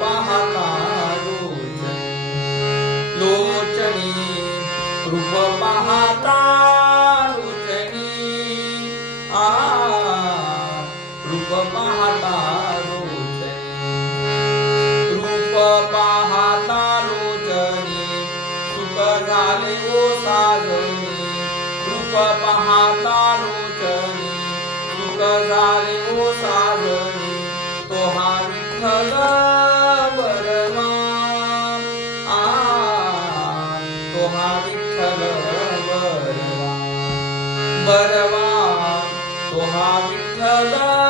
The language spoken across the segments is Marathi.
पहाता लोचनी रूप पाहता लोचनी आ रूप पाहता लोचनी रूप पाहता सुख झाले ओ साजनी। रूप पाहता लोचनी सुख झाले परवा तुहा विठ्ठला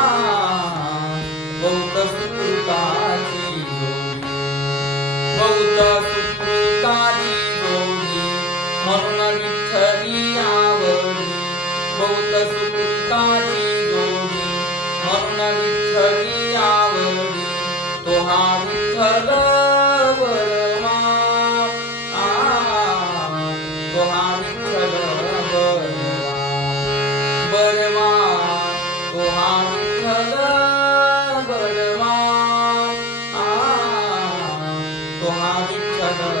म्हणून विठ्ठली आवडी तो हा विठ्ठल बरमा तो हा विठ्ठल बरमा बरमा तो हा विठ्ठल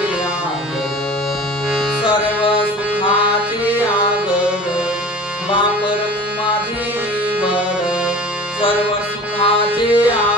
सर्वसुखाचे आ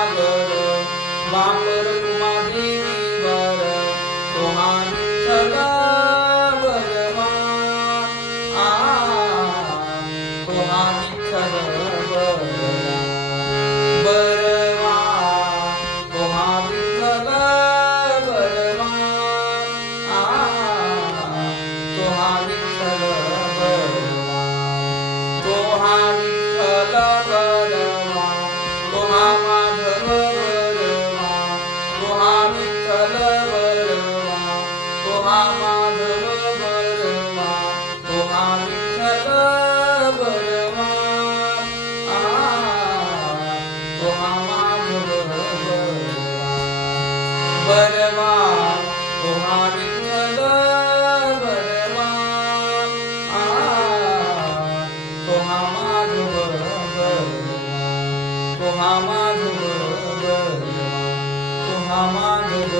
रामानुभ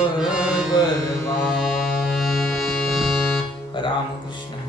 रामकृष्ण।